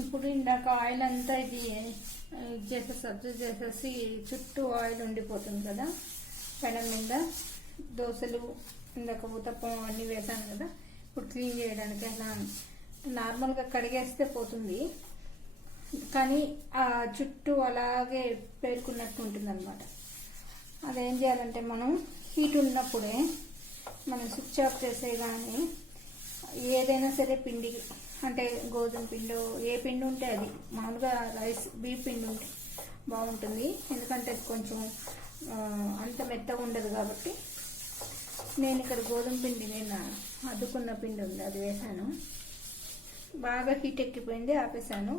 ఇప్పుడు ఇందాక ఆయిల్ అంతా ఇది సబ్జెక్ట్ చేసేసి చుట్టూ ఆయిల్ ఉండిపోతుంది కదా పెనం మీద. దోశలు ఇందాక ఊతప్పం అన్నీ వేసాను కదా, ఇప్పుడు క్లీన్ చేయడానికి అలా నార్మల్గా కడిగేస్తే పోతుంది, కానీ ఆ చుట్టూ అలాగే పేరుకున్నట్టు ఉంటుంది అనమాట. అదేం చేయాలంటే మనం హీట్ ఉన్నప్పుడే మనం స్విచ్ ఆఫ్ చేసే కానీ ఏదైనా సరే పిండి అంటే గోధుమ పిండి ఏ పిండి ఉంటే అది, మామూలుగా రైస్ బియ్యం పిండి ఉంటే బాగుంటుంది, ఎందుకంటే అది కొంచెం అంత మెత్తగా ఉండదు కాబట్టి. నేను ఇక్కడ గోధుమ పిండి నేను అద్దుకున్న పిండి ఉంది అది వేసాను. బాగా హీట్ ఎక్కిపోయింది, ఆపేసాను.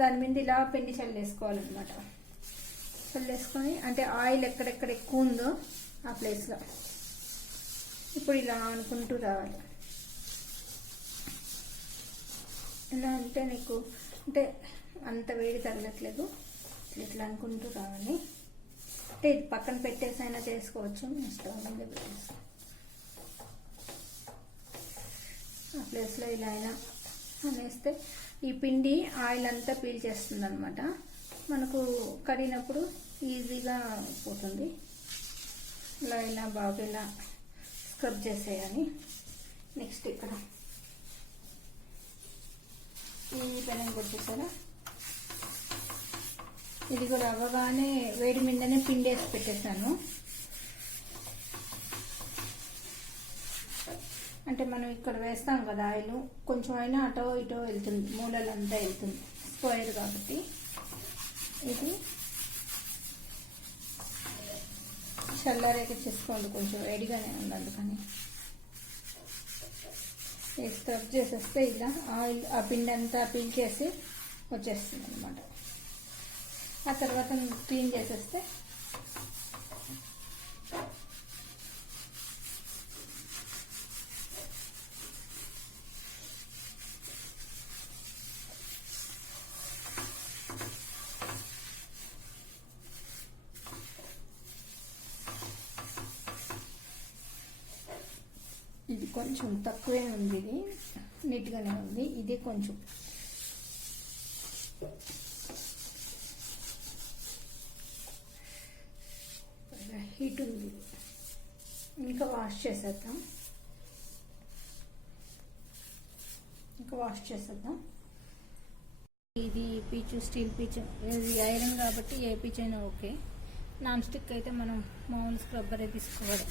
దాని మీద ఇలా పిండి చల్లేసుకోవాలన్నమాట. చల్లేసుకొని అంటే ఆయిల్ ఎక్కడెక్కడ ఎక్కువ ఉందో ఆ ప్లేస్లో ఇప్పుడు ఇలా అనుకుంటూ రావాలి. ఎలా అంటే నీకు అంటే అంత వేడి తగలట్లేదు, ఇట్లా అనుకుంటూ రావాలి. అంటే ఇది పక్కన పెట్టేసి అయినా చేసుకోవచ్చు, స్టవ్ మీద పెట్టేసి ఆ ప్లేస్లో ఇలా అయినా అనేస్తే ఈ పిండి ఆయిల్ అంతా పీల్చేస్తుంది అనమాట. మనకు కడిగినప్పుడు ఈజీగా పోతుంది. ఇలా బాగా ఇలా స్క్రబ్ చేసేయాలి. నెక్స్ట్ ఇక్కడ ఈ పెనం కొట్టేసారా, ఇది కూడా అవ్వగానే వేడి మీదనే పిండి వేసి పెట్టేశాను. అంటే మనం ఇక్కడ వేస్తాం కదా ఆయిల్, కొంచెం అయినా అటో ఇటో వెళ్తుంది, మూలలంతా వెళ్తుంది స్క్వేర్ కాబట్టి. ఇది చల్లారేక చేసుకోండి, కొంచెం వేడిగానే ఉంది అందుకని. స్క్రబ్ చేసేస్తే ఇలా ఆయిల్ ఆ పిండి అంతా పీల్చేసి వచ్చేస్తుంది అనమాట. ఆ తర్వాత క్లీన్ చేసేస్తే ఇది కొంచెం తక్కువే ఉంది, ఇది నీట్గానే ఉంది. ఇది కొంచెం హీట్ ఉంది, ఇంకా వాష్ చేసేద్దాం. ఇది పీచు స్టీల్ పీచు, ఇది ఐరన్ కాబట్టి ఏ పీచు అయినా ఓకే. నాన్ స్టిక్ అయితే మనం మామూలు స్క్రబ్బరే తీసుకోవాలి.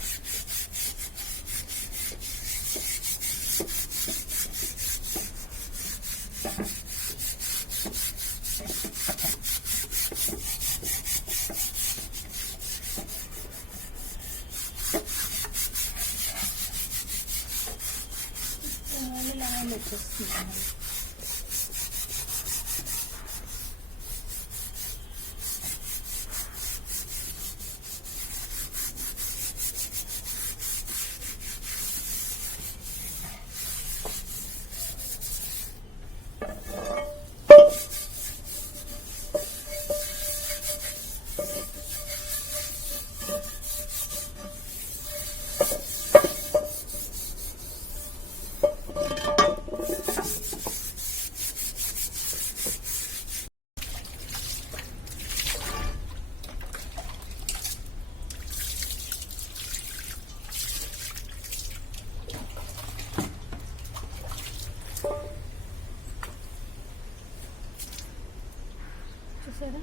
చూసారా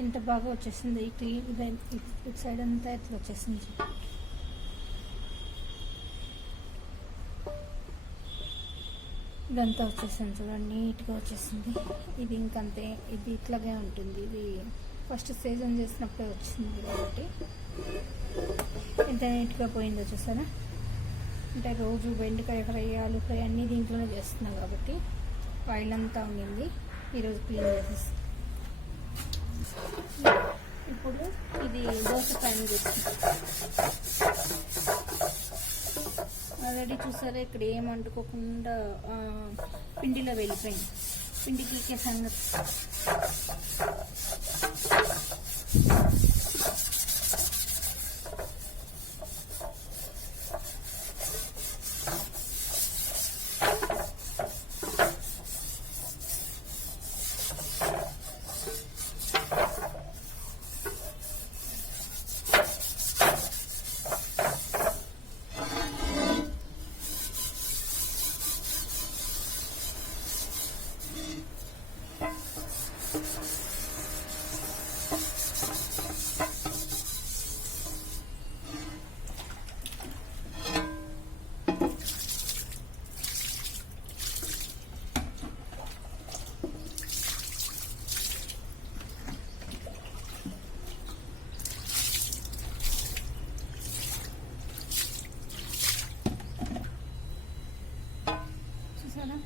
ఎంత బాగా వచ్చేసింది. ఈ క్లీన్ ఇటు సైడ్ అంతా ఇట్లా వచ్చేసింది. ఇదంతా వచ్చేసింది చూడండి, నీట్గా వచ్చేసింది. ఇది ఇంకంతే, ఇది ఇట్లాగే ఉంటుంది. ఇది ఫస్ట్ సీజన్ చేసినప్పుడే వచ్చింది కాబట్టి ఎంత నీట్గా పోయిందో చూసారా. అంటే రోజు బెండకాయ ఫ్రై, ఆలు ఫ్రై అన్నీ దీంట్లోనే చేస్తున్నాం కాబట్టి ఆయిల్ అంతా ఉండింది. ఈరోజు క్లీన్ చేసేసి ఇప్పుడు ఇది దోశ పైన చేస్తున్నాం. ఆల్రెడీ చూసారా ఇక్కడ ఏం అంటుకోకుండా పిండిలో వెళ్ళిపోయింది. పిండి గీకేసాను. చూసారా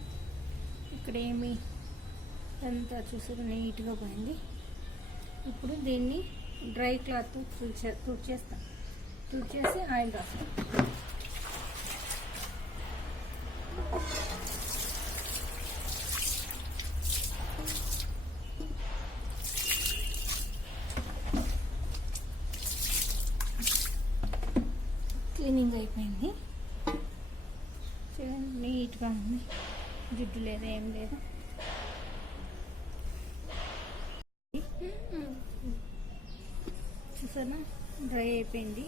ఇక్కడ ఏమి అంతా చూసారా నీట్గా పోయింది. ఇప్పుడు దీన్ని డ్రై క్లాత్ తుడిచేస్తాం. తుడిచేసి ఆయిల్ రాస్తాం. క్లీనింగ్ అయిపోయింది. చూడండి నీట్గా ఉంది, జిడ్డు లేదు, ఏం లేదు. చూసారా డ్రై అయిపోయింది.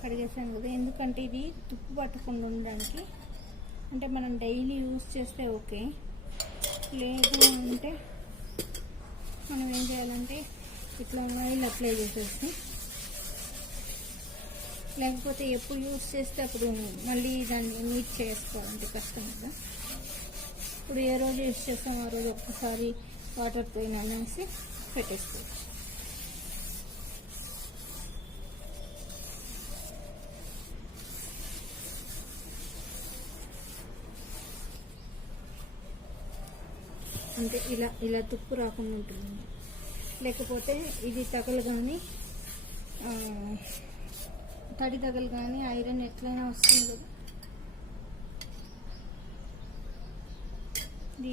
కడిగేసాను కదా, ఎందుకంటే ఇది తుప్పు పట్టకుండా ఉండడానికి. అంటే మనం డైలీ యూజ్ చేస్తే ఓకే, లేదు అంటే మనం ఏం చేయాలంటే ఇట్లా ఆయిల్ అప్లై చేసేసి, లేకపోతే ఎప్పుడు యూజ్ చేస్తే అప్పుడు మళ్ళీ దాన్ని నీట్ చేసుకోవాలంటే కష్టం కదా. ఇప్పుడు ఏ రోజు యూజ్ చేస్తాం ఆ రోజు ఒక్కసారి వాటర్తో అనేసి పెట్టేసుకోవచ్చు. అంటే ఇలా తుప్పు రాకుండా ఉంటుంది. లేకపోతే ఇది తగలు కానీ తడి తగలు కానీ ఐరన్ ఎట్లయినా వస్తుంది కదా. ఇది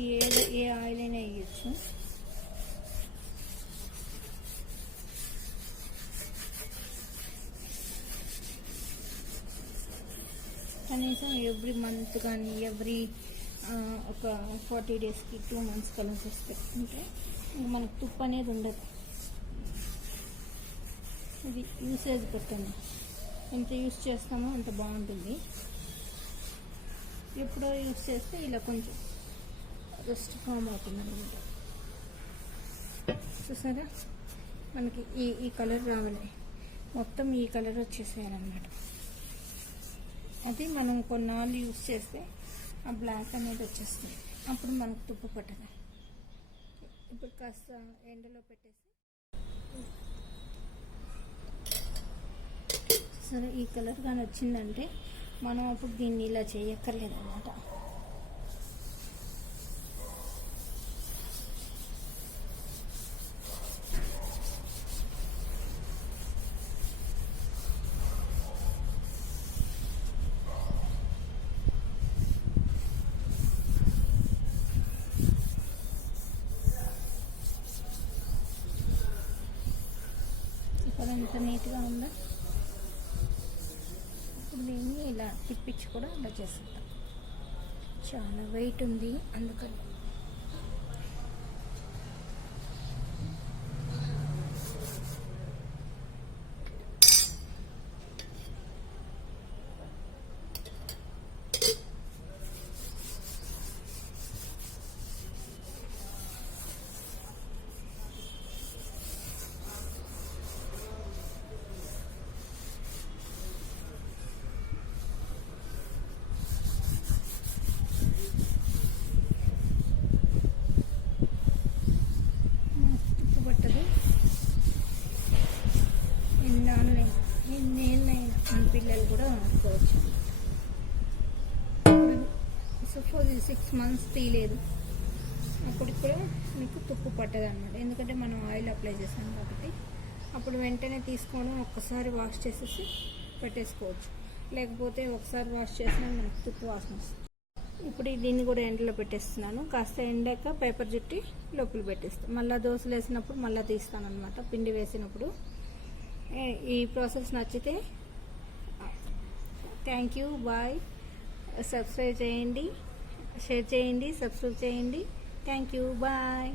ఏ ఆయిల్ అయినా వేయచ్చు. కనీసం ఎవ్రీ మంత్ కానీ ఒక 40 డేస్కి 2 months కలిసి వస్తాయి. అంటే మనకు తుప్పు అనేది ఉండదు. ఇది యూసేజ్ పెట్టండి, ఎంత యూస్ చేస్తామో అంత బాగుంటుంది. ఎప్పుడో యూస్ చేస్తే ఇలా కొంచెం రెస్ట్ ఫామ్ అవుతుంది అనమాట. చూసారా మనకి ఈ కలర్ రావాలి, మొత్తం ఈ కలర్ వచ్చేసేయాలన్నమాట. అది మనం కొన్నాళ్ళు యూస్ చేస్తే ఆ బ్లాక్ అనేది వచ్చేస్తుంది. అప్పుడు మనకు తుప్పు పట్టదు. ఇప్పుడు కాస్త ఎండలో పెట్టేసి సరే ఈ కలర్ కానీ వచ్చిందంటే మనం అప్పుడు దీన్ని ఇలా చేయక్కర్లేదు అన్నమాట. ఎంత నీట్గా ఉందా. ఇప్పుడు దీన్ని ఇలా తిప్పించి కూడా ఇలా చేస్తుంటాం. చాలా వెయిట్ ఉంది అందుకని. పిల్లలు కూడా వాడుకోవచ్చు. సపోజ్ 6 months తీయలేదు, అప్పుడు కూడా మీకు తుప్పు పట్టదు అన్నమాట. ఎందుకంటే మనం ఆయిల్ అప్లై చేసాం కాబట్టి అప్పుడు వెంటనే తీసుకోవడం, ఒక్కసారి వాష్ చేసేసి పెట్టేసుకోవచ్చు. లేకపోతే ఒకసారి వాష్ చేసినా మనకు తుప్పు వాసన వస్తుంది. ఇప్పుడు దీన్ని కూడా ఎండలో పెట్టేస్తున్నాను. కాస్త ఎండాక పేపర్ చుట్టి లోపల పెట్టేస్తాను. మళ్ళీ దోశలు వేసినప్పుడు మళ్ళీ తీస్తాను అనమాట, పిండి వేసినప్పుడు. ఈ ప్రాసెస్ నచ్చితే థ్యాంక్ యూ, బాయ్. సబ్స్క్రైబ్ చేయండి, షేర్ చేయండి, సబ్స్క్రైబ్ చేయండి. Thank you, bye.